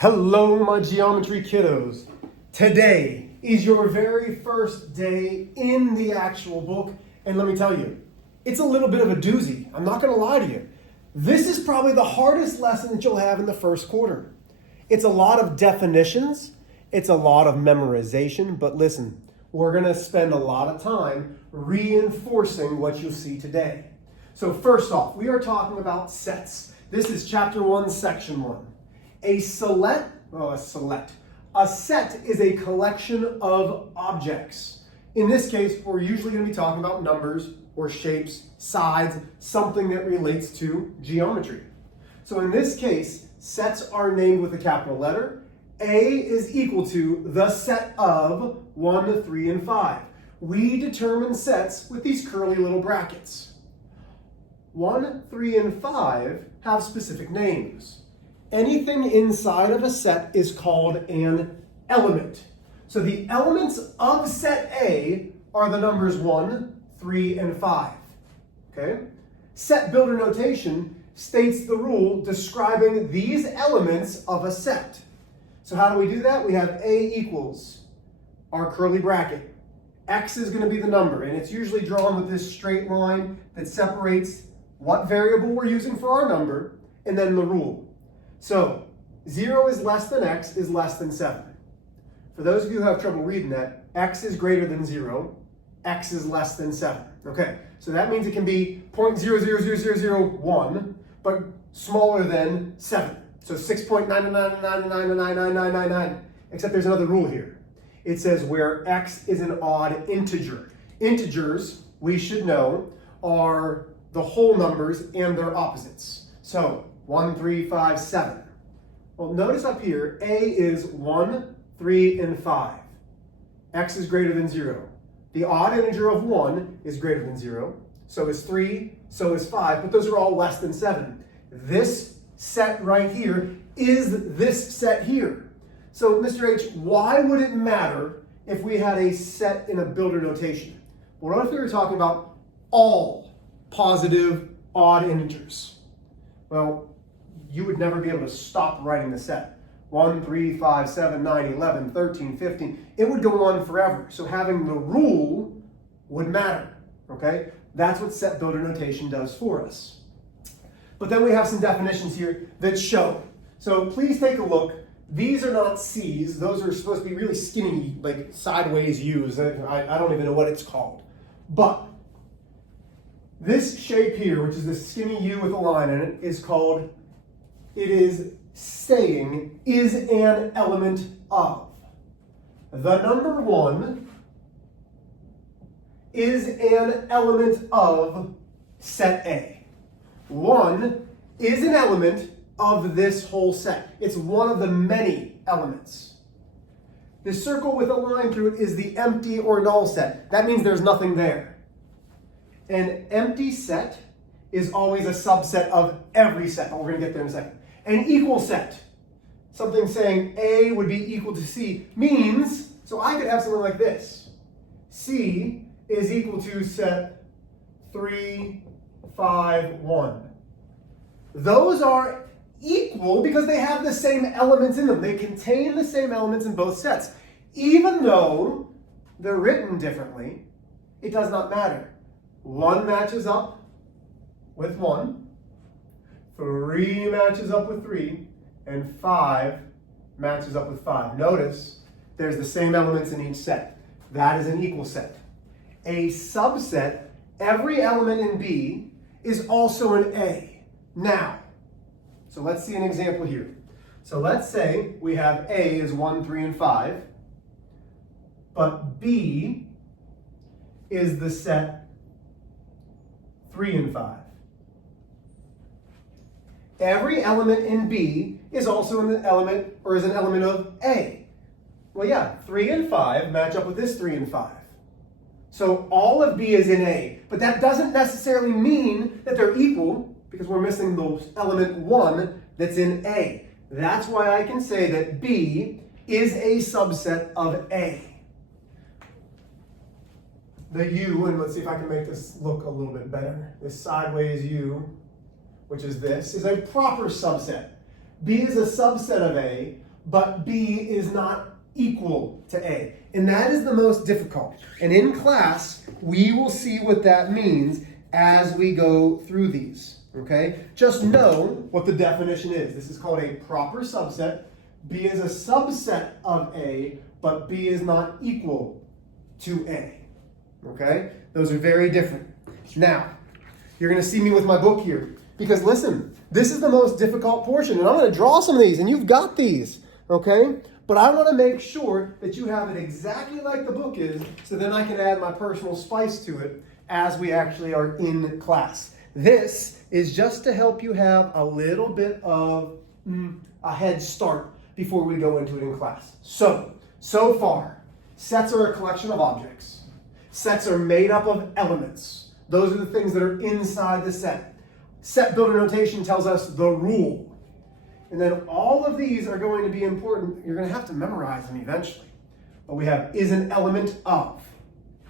Hello, my geometry kiddos. Today is your very first day in the actual book, and let me tell you, it's a little bit of a doozy. I'm not going to lie to you. This is probably the hardest lesson that you'll have in the first quarter. It's a lot of definitions, it's a lot of memorization, but listen, we're going to spend a lot of time reinforcing what you'll see today. So first off, we are talking about sets. This is chapter 1, section 1. A set is a collection of objects. In this case, we're usually going to be talking about numbers or shapes, sides, something that relates to geometry. So in this case, sets are named with a capital letter. A is equal to the set of 1, 3, and 5. We determine sets with these curly little brackets. 1, 3, and 5 have specific names. Anything inside of a set is called an element. So the elements of set A are the numbers 1, 3, and 5. Okay? Set builder notation states the rule describing these elements of a set. So how do we do that? We have A equals our curly bracket. X is going to be the number, and it's usually drawn with this straight line that separates what variable we're using for our number and then the rule. So 0 is less than x is less than 7. For those of you who have trouble reading that, x is greater than 0, x is less than 7. Okay, so that means it can be 0.000001, but smaller than 7. So 6.999999999, except there's another rule here. It says where x is an odd integer. Integers, we should know, are the whole numbers and their opposites. So 1, 3, 5, 7. Well, notice up here, A is 1, 3, and 5. X is greater than 0. The odd integer of 1 is greater than 0. So is 3, so is 5, but those are all less than 7. This set right here is this set here. So, Mr. H, why would it matter if we had a set in a builder notation? Well, what if we were talking about all positive odd integers? Well, you would never be able to stop writing the set. 1, 3, 5, 7, 9, 11, 13, 15. It would go on forever. So having the rule would matter, okay? That's what set builder notation does for us. But then we have some definitions here that show. So please take a look. These are not C's. Those are supposed to be really skinny, like sideways U's. I don't even know what it's called. But this shape here, which is the skinny U with a line in it, is called, it is saying, is an element of. The number 1 is an element of set A. 1 is an element of this whole set. It's one of the many elements. The circle with a line through it is the empty or null set. That means there's nothing there. An empty set is always a subset of every set. We're going to get there in a second. An equal set, something saying A would be equal to C, means, so I could have something like this. C is equal to set 3, 5, 1. Those are equal because they have the same elements in them. They contain the same elements in both sets. Even though they're written differently, it does not matter. 1 matches up with 1, 3 matches up with 3, and 5 matches up with 5. Notice there's the same elements in each set. That is an equal set. A subset, every element in B is also an A. Now, so let's see an example here. So let's say we have A is 1, 3, and 5, but B is the set 3 and 5. Every element in B is also an element, or is an element of A. Well, yeah, 3 and 5 match up with this 3 and 5. So all of B is in A, but that doesn't necessarily mean that they're equal because we're missing the element 1 that's in A. That's why I can say that B is a subset of A. The U, and let's see if I can make this look a little bit better. This sideways U, which is this, is a proper subset. B is a subset of A but B is not equal to A. And that is the most difficult. And in class, we will see what that means as we go through these. Okay? Just know what the definition is. This is called a proper subset. B is a subset of A, but B is not equal to A. Okay? Those are very different. Now, you're going to see me with my book here. Because listen, this is the most difficult portion. And I'm going to draw some of these, and you've got these. Okay? But I want to make sure that you have it exactly like the book is, so then I can add my personal spice to it as we actually are in class. This is just to help you have a little bit of a head start before we go into it in class. So far, sets are a collection of objects. Sets are made up of elements. Those are the things that are inside the set. Set builder notation tells us the rule. And then all of these are going to be important. You're going to have to memorize them eventually. But we have is an element of.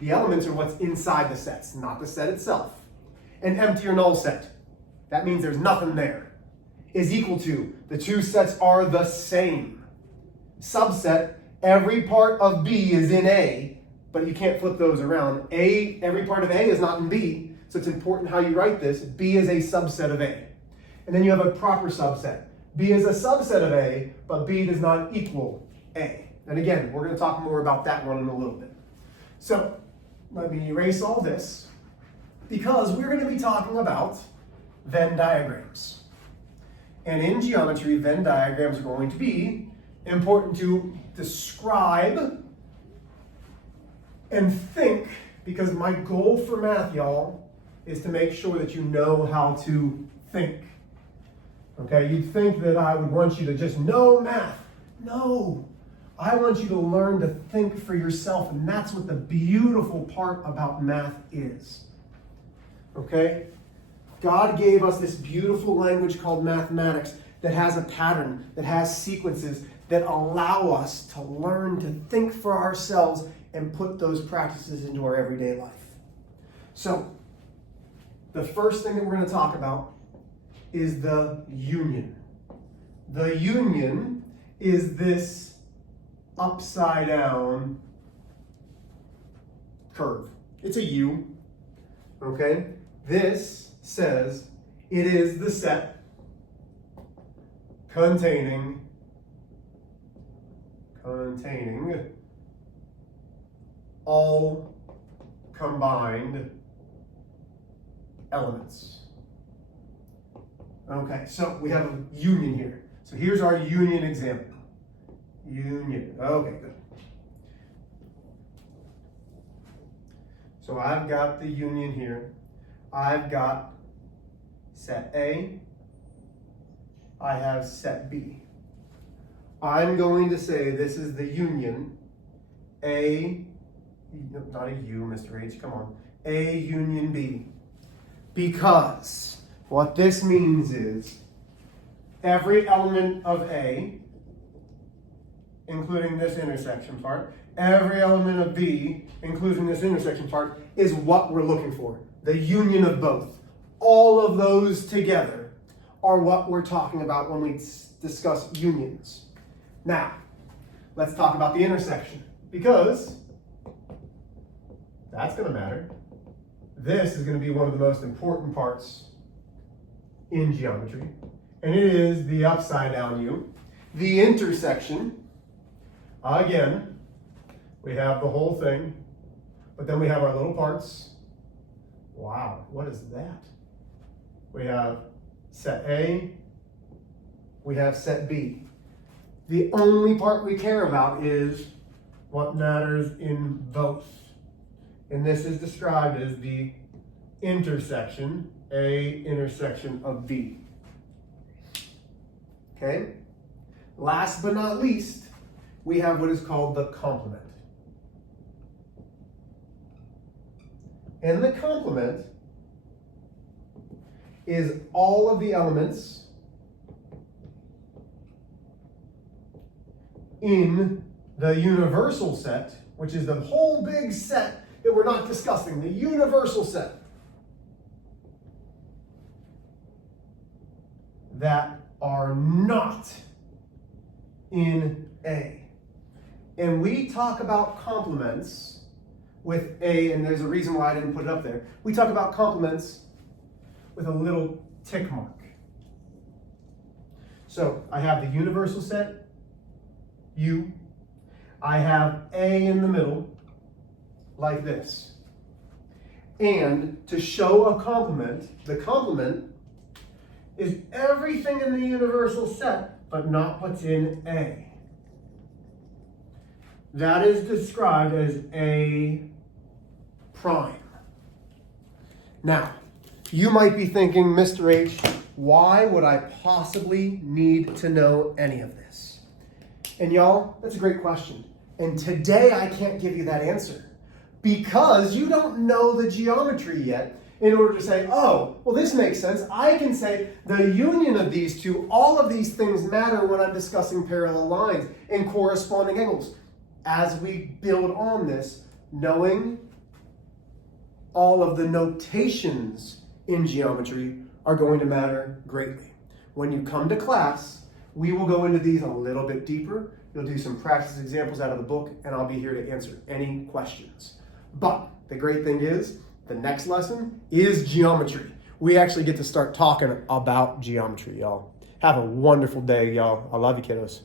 The elements are what's inside the sets, not the set itself. An empty or null set. That means there's nothing there. Is equal to. The two sets are the same. Subset, every part of B is in A, but you can't flip those around. Every part of A is not in B, so it's important how you write this. B is a subset of A. And then you have a proper subset. B is a subset of A, but B does not equal A. And again, we're going to talk more about that one in a little bit. So, let me erase all this, because we're going to be talking about Venn diagrams. And in geometry, Venn diagrams are going to be important to describe and think, because my goal for math, y'all, is to make sure that you know how to think. Okay, you'd think that I would want you to just know math. No, I want you to learn to think for yourself, and that's what the beautiful part about math is. Okay? God gave us this beautiful language called mathematics that has a pattern, that has sequences, that allow us to learn to think for ourselves and put those practices into our everyday life. So, the first thing that we're going to talk about is the union. The union is this upside down curve. It's a U, okay? This says it is the set containing all combined elements. Okay, so we have a union here. So here's our union example. Union. Okay, good. So I've got the union here. I've got set A. I have set B. I'm going to say this is the union A, not a U, Mr. H, come on. A union B. Because what this means is every element of A, including this intersection part, every element of B, including this intersection part, is what we're looking for. The union of both. All of those together are what we're talking about when we discuss unions. Now, let's talk about the intersection, because that's going to matter. This is going to be one of the most important parts in geometry, and it is the upside down U. The intersection, again, we have the whole thing, but then we have our little parts. Wow, what is that? We have set A, we have set B. The only part we care about is what matters in both. And this is described as the intersection, A intersection of B. Okay? Last but not least, we have what is called the complement. And the complement is all of the elements in the universal set, which is the whole big set that we're not discussing, the universal set, that are not in A. And we talk about complements with A, and there's a reason why I didn't put it up there. We talk about complements with a little tick mark. So I have the universal set, U. I have A in the middle, like this. And to show a complement, the complement is everything in the universal set, but not what's in A. That is described as A prime. Now, you might be thinking, Mr. H, why would I possibly need to know any of this? And y'all, that's a great question. And today I can't give you that answer because you don't know the geometry yet in order to say, oh, well, this makes sense. I can say the union of these two, all of these things matter when I'm discussing parallel lines and corresponding angles. As we build on this, knowing all of the notations in geometry are going to matter greatly. When you come to class, we will go into these a little bit deeper. You'll do some practice examples out of the book, and I'll be here to answer any questions. But the great thing is, the next lesson is geometry. We actually get to start talking about geometry, y'all. Have a wonderful day, y'all. I love you, kiddos.